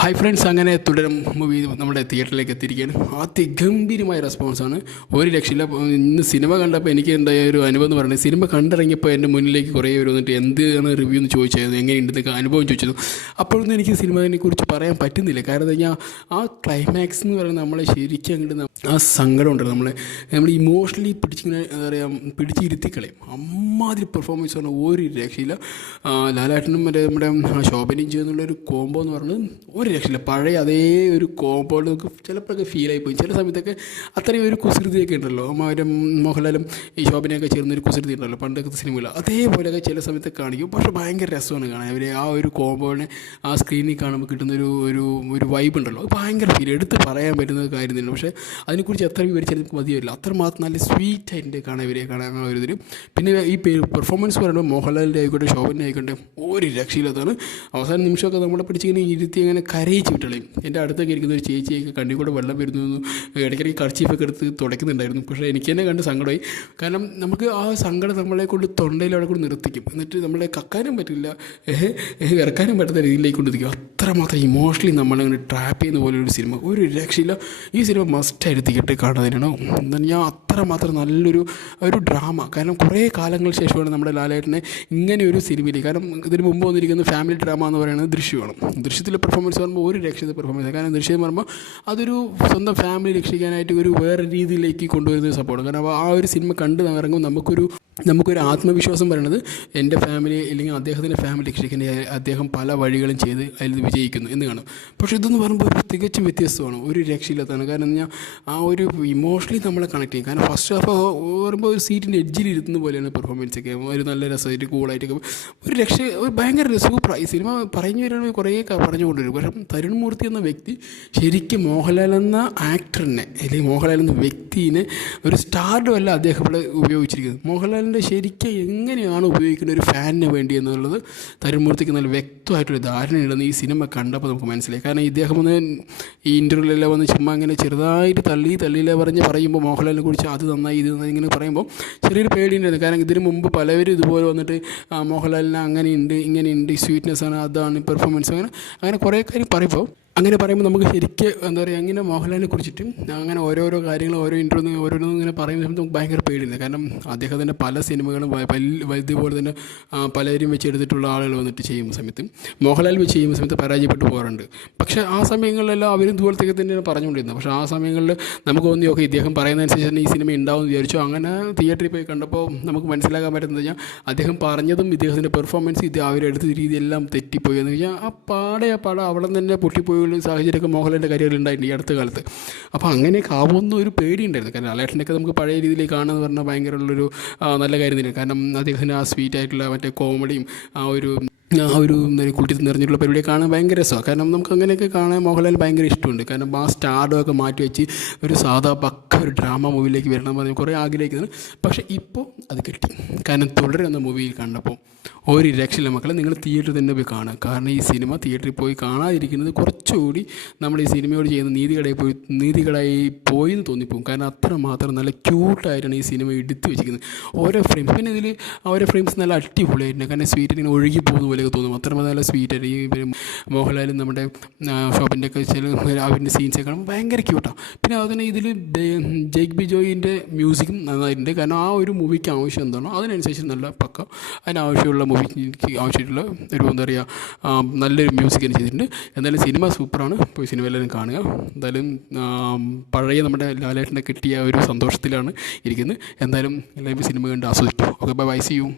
Hi friends, അങ്ങനെ തുടരും movie നമ്മുടെ തിയേറ്ററിലേക്ക് എത്തിയിരിക്കുകയാണ്. അതിഗംഭീരമായ റെസ്പോൺസാണ്, ഒരു രക്ഷയില്ല. ഇന്ന് സിനിമ കണ്ടപ്പോൾ എനിക്ക് ഉണ്ടായ ഒരു അനുഭവം എന്ന് പറയുന്നത്, സിനിമ കണ്ടിറങ്ങിയപ്പോൾ എൻ്റെ മുന്നിലേക്ക് കുറേ പേര് വന്നിട്ട് എന്താണ് റിവ്യൂ എന്ന് ചോദിച്ചായിരുന്നു, എങ്ങനെയുണ്ടെന്നൊക്കെ അനുഭവം ചോദിച്ചത്. അപ്പോഴൊന്നും എനിക്ക് സിനിമയെക്കുറിച്ച് പറയാൻ പറ്റുന്നില്ല. കാരണം എന്താ കഴിഞ്ഞാൽ ആ ക്ലൈമാക്സ് എന്ന് പറയുന്നത് നമ്മളെ ശരിക്കും അങ്ങോട്ട് ആ സങ്കടം ഉണ്ടല്ലോ, നമ്മൾ ഇമോഷണലി പിടിച്ചിങ്ങനെ എന്താ പറയുക, പിടിച്ചിരുത്തിക്കളയും. അമ്മാതിരി പെർഫോമൻസ് പറഞ്ഞാൽ ഒരു രക്ഷയില്ല. ലാലേട്ടനും നമ്മുടെ ശോഭനയും ചെയ്യുന്നുള്ളൊരു കോംബോ എന്ന് പറഞ്ഞത് ഒരു രക്ഷയില്ല. പഴയ അതേ ഒരു കോമ്പൗണ്ട് നമുക്ക് ചിലപ്പോഴൊക്കെ ഫീലായിപ്പോയി. ചില സമയത്തൊക്കെ അത്രയും ഒരു കുസൃതിയൊക്കെ ഉണ്ടല്ലോ, അവരും മോഹൻലാലും ഈ ശോഭനയൊക്കെ ചേർന്നൊരു കുസൃതി ഉണ്ടല്ലോ പണ്ടൊക്കെ സിനിമയിൽ, അതേപോലെയൊക്കെ ചില സമയത്ത് കാണിക്കും. പക്ഷേ ഭയങ്കര രസമാണ് കാണാൻ. അവർ ആ ഒരു കോമ്പൗണ്ടിനെ ആ സ്ക്രീനിൽ കാണുമ്പോൾ കിട്ടുന്നൊരു ഒരു ഒരു വൈബ് ഉണ്ടല്ലോ, അത് ഭയങ്കര ഫീൽ, എടുത്ത് പറയാൻ പറ്റുന്ന കാര്യം തന്നെ. പക്ഷേ അതിനെക്കുറിച്ച് എത്ര വിവരിച്ചാൽ നമുക്ക് മതിയാവില്ല. അത്രമാത്രം നല്ല സ്വീറ്റായിട്ട് കാണാൻ ഇവരെ കാണാൻ ഒരു ഇതിൽ. പിന്നെ ഈ പെർഫോമൻസ് പറയുമ്പോൾ മോഹൻലാലിൻ്റെ ആയിക്കോട്ടെ ശോഭന ആയിക്കോട്ടെ ഒരു രക്ഷയില്ലാത്തതാണ്. അവസാന നിമിഷമൊക്കെ നമ്മളെ പിടിച്ചിങ്ങനെ ഇരുത്തി അങ്ങനെ കരയിച്ച് വിട്ടളയും. എൻ്റെ അടുത്തൊക്കെ ഇരിക്കുന്ന ഒരു ചേച്ചിയൊക്കെ കണ്ണിൽ കൂടെ വെള്ളം വരുന്നു, ഇടയ്ക്കിടയ്ക്ക് കർച്ചീഫൊക്കെ എടുത്ത് തുടയ്ക്കുന്നുണ്ടായിരുന്നു. പക്ഷേ എനിക്ക് തന്നെ കണ്ട് സങ്കടമായി. കാരണം നമുക്ക് ആ സങ്കടം നമ്മളെ കൊണ്ട് തൊണ്ടയിൽ അവിടെ കൊണ്ട് നിർത്തിക്കും. എന്നിട്ട് നമ്മളെ കക്കാനും പറ്റില്ല, ഇറക്കാനും പറ്റുന്ന രീതിയിലേക്ക് കൊണ്ടിരിക്കും. അത്രമാത്രം ഇമോഷണലി നമ്മളങ്ങനെ ട്രാപ്പ് ചെയ്യുന്ന പോലെ ഒരു സിനിമ, ഒരു രക്ഷയില്ല. ഈ സിനിമ മസ്റ്റായിട്ട് തിയേറ്ററിൽ കാണുന്നതിനാണ്. എന്താ ഞാൻ അത്രമാത്രം നല്ലൊരു ഡ്രാമ. കാരണം കുറേ കാലങ്ങൾക്ക് ശേഷമാണ് നമ്മുടെ ലാലേട്ടനെ ഇങ്ങനെ ഒരു സിനിമയിലേക്ക്, കാരണം ഇതിന് മുമ്പ് വന്നിരിക്കുന്ന ഫാമിലി ഡ്രാമ എന്ന് പറയുന്നത് ദൃശ്യമാണ്. ദൃശ്യത്തിലെ പെർഫോമൻസ് പറയുമ്പോൾ ഒരു രക്ഷത്തെ പെർഫോമൻസ്. കാരണം ദൃശ്യം എന്ന് പറയുമ്പോൾ അതൊരു സ്വന്തം ഫാമിലി രക്ഷിക്കാനായിട്ട് ഒരു വേറെ രീതിയിലേക്ക് കൊണ്ടുവരുന്ന സപ്പോർട്ട്. കാരണം ആ ഒരു സിനിമ കണ്ട് ഇറങ്ങുമ്പോൾ നമുക്കൊരു ആത്മവിശ്വാസം പറയുന്നത് എൻ്റെ ഫാമിലി അല്ലെങ്കിൽ അദ്ദേഹത്തിൻ്റെ ഫാമിലി രക്ഷിക്കാൻ അദ്ദേഹം പല വഴികളും ചെയ്ത് അതിൽ വിജയിക്കുന്നു എന്ന് കാണും. പക്ഷേ ഇതെന്ന് പറയുമ്പോൾ ഒരു തികച്ചും വ്യത്യസ്തമാണ്, ഒരു രക്ഷയില്ലാത്തതാണ്. കാരണം എന്ന് പറഞ്ഞാൽ ആ ഒരു ഇമോഷണലി നമ്മളെ കണക്ട് ചെയ്യും. കാരണം ഫസ്റ്റ് ഹാഫ് പറയുമ്പോൾ ഒരു സീറ്റിൻ്റെ എഡ്ജിൽ ഇരുത്തുന്ന പോലെയാണ് പെർഫോമൻസൊക്കെ, ഒരു നല്ല രസമായിട്ട് കൂളായിട്ടൊക്കെ ഒരു ഭയങ്കര സൂപ്പറായി. ഈ സിനിമ പറഞ്ഞു വരികയാണെങ്കിൽ കുറേ പറഞ്ഞു കൊണ്ടുവരും. പക്ഷേ തരുൺ മൂർത്തി എന്ന വ്യക്തി ശരിക്കും മോഹൻലാൽ എന്ന ആക്ടറിനെ അല്ലെങ്കിൽ മോഹൻലാൽ എന്ന വ്യക്തിനെ ഒരു സ്റ്റാർഡും അല്ല അദ്ദേഹം ഇവിടെ ഉപയോഗിച്ചിരിക്കുന്നത്. മോഹൻലാലിൻ്റെ ശരിക്കും എങ്ങനെയാണ് ഉപയോഗിക്കുന്ന ഒരു ഫാനിന് വേണ്ടി എന്നുള്ളത് തരുൺ മൂർത്തിക്ക് നല്ല വ്യക്തമായിട്ടൊരു ധാരണയുണ്ടെന്ന് ഈ സിനിമ കണ്ടപ്പോൾ നമുക്ക് മനസ്സിലായി. കാരണം ഇദ്ദേഹം വന്ന് ഈ ഇൻ്റർവ്യൂലെല്ലാം വന്ന് ചുമ്മാ ഇങ്ങനെ ചെറുതായിട്ട് തള്ളിയില്ല പറയുമ്പോൾ മോഹൻലാലിനെ കുറിച്ച് അത് നന്നായി ഇത് നന്നായി ഇങ്ങനെ പറയുമ്പോൾ ചെറിയൊരു പേടിയുണ്ടായിരുന്നു. കാരണം ഇതിന് മുമ്പ് പലവരും ഇതുപോലെ വന്നിട്ട് മോഹൻലാലിന് അങ്ങനെയുണ്ട് ഇങ്ങനെയുണ്ട്, സ്വീറ്റ്നെസ്സാണ്, അതാണ് പെർഫോമൻസ്, അങ്ങനെ കുറേ കാര്യം പറയുമ്പോൾ നമുക്ക് ശരിക്കും എന്താ പറയുക, അങ്ങനെ മോഹൻലാലിനെ കുറിച്ചിട്ട് അങ്ങനെ ഓരോരോ കാര്യങ്ങൾ ഓരോ ഇൻ്റർവ്യൂ ഓരോന്നും ഇങ്ങനെ പറയുന്ന സമയത്ത് നമുക്ക് ഭയങ്കര പേടിയുണ്ട്. കാരണം അദ്ദേഹത്തിൻ്റെ പല സിനിമകളും ഇതുപോലെ തന്നെ പലരും വെച്ചെടുത്തിട്ടുള്ള ആളുകൾ വന്നിട്ട് ചെയ്യുന്ന സമയത്ത്, മോഹൻലാൽ വെച്ച് ചെയ്യുന്ന സമയത്ത് പരാജയപ്പെട്ടു പോകാറുണ്ട്. പക്ഷേ ആ സമയങ്ങളിലെല്ലാം അവരും ഇതുപോലത്തേക്ക് തന്നെയാണ് പറഞ്ഞുകൊണ്ടിരുന്നത്. പക്ഷേ ആ സമയങ്ങളിൽ നമുക്ക് തോന്നി ഓക്കെ ഇദ്ദേഹം പറയുന്നതനുസരിച്ച് തന്നെ ഈ സിനിമ ഉണ്ടാവും എന്ന് വിചാരിച്ചു. അങ്ങനെ തിയേറ്ററിൽ പോയി കണ്ടപ്പോൾ നമുക്ക് മനസ്സിലാക്കാൻ പറ്റുന്നത് കഴിഞ്ഞാൽ അദ്ദേഹം പറഞ്ഞതും ഇദ്ദേഹത്തിൻ്റെ പെർഫോമൻസ് അവരെടുത്ത രീതിയെല്ലാം തെറ്റിപ്പോയി എന്ന് വെച്ചാൽ ആ പാടം അവിടെ തന്നെ പൊട്ടിപ്പോയി സാഹചര്യമൊക്കെ മോഹൻലാലിൻ്റെ കരിയറിൽ ഉണ്ടായിട്ടുണ്ട് ഈ അടുത്ത കാലത്ത്. അപ്പോൾ അങ്ങനെയൊക്കെ ആവുമെന്ന് ഒരു പേടിയുണ്ടായിരുന്നു. കാരണം ലാലേട്ടനൊക്കെ നമുക്ക് പഴയ രീതിയിൽ കാണുമെന്ന് പറഞ്ഞാൽ ഭയങ്കര ഉള്ളൊരു നല്ല കാര്യം തന്നെയാണ്. കാരണം അദ്ദേഹത്തിന് ആ സ്വീറ്റ് ആയിട്ടുള്ള മറ്റേ കോമഡിയും ആ ഒരു കുട്ടി നിറഞ്ഞിട്ടുള്ള പരിപാടിയെ കാണാൻ ഭയങ്കര രസമാണ്. കാരണം നമുക്ക് അങ്ങനെയൊക്കെ കാണാൻ മോഹൻലാൽ ഭയങ്കര ഇഷ്ടമുണ്ട്. കാരണം ആ സ്റ്റാർഡൊക്കെ മാറ്റി വെച്ച് ഒരു സാധാ പക്ക ഒരു ഡ്രാമ മൂവിയിലേക്ക് വരണം പറഞ്ഞ് കുറേ ആഗ്രഹിക്കുന്നത്. പക്ഷേ ഇപ്പോൾ അത് കിട്ടി. കാരണം തുടരുന്ന മൂവിയിൽ കണ്ടപ്പോൾ ഒരു രക്ഷയില്ല മക്കളെ, നിങ്ങൾ തിയേറ്ററിൽ തന്നെ പോയി കാണുക. കാരണം ഈ സിനിമ തിയേറ്ററിൽ പോയി കാണാതിരിക്കുന്നത് കുറച്ചുകൂടി നമ്മൾ ഈ സിനിമയോട് ചെയ്യുന്ന നീതികടായി പോയി എന്ന് തോന്നിപ്പോകും. കാരണം അത്രമാത്രം നല്ല ക്യൂട്ടായിട്ടാണ് ഈ സിനിമ എടുത്തു വെച്ചിരിക്കുന്നത്. ഓരോ ഫ്രെയിംസ്, പിന്നെ ഇതിൽ ഓരോ ഫ്രെയിംസ് നല്ല അടിപൊളിയായിട്ടുണ്ട്. കാരണം സ്വീറ്റ് ഇങ്ങനെ ഒഴുകി പോകുന്ന പോലെയൊക്കെ തോന്നും. അത്രമാത്രം നല്ല സ്വീറ്റായിട്ട് ഈ മോഹൻലാലും നമ്മുടെ ഷോപ്പിൻ്റെ ഒക്കെ ചില അവരുടെ സീൻസൊക്കെ കാണുമ്പോൾ ഭയങ്കര ക്യൂട്ടാണ്. പിന്നെ അതുതന്നെ ഇതിൽ ജേക്ക് ബിജോയിൻ്റെ മ്യൂസിക്കും നന്നായിട്ടുണ്ട്. കാരണം ആ ഒരു മൂവിക്ക് ആവശ്യം എന്താണോ അതിനനുസരിച്ച് നല്ല പക്ക അതിനാവശ്യമുള്ള മൂവിക്ക് ആവശ്യമായിട്ടുള്ള ഒരു എന്താ പറയുക നല്ലൊരു മ്യൂസിക് തന്നെ ചെയ്തിട്ടുണ്ട്. എന്തായാലും സിനിമ സൂപ്പറാണ്, പോയി സിനിമ എല്ലാവരും കാണുക. എന്തായാലും പഴയ നമ്മുടെ ലാലേട്ടനെ കിട്ടിയ ഒരു സന്തോഷത്തിലാണ് ഇരിക്കുന്നത്. എന്തായാലും എല്ലാവരും സിനിമ കണ്ട് ആസ്വദിക്കും. Okay, bye, see U.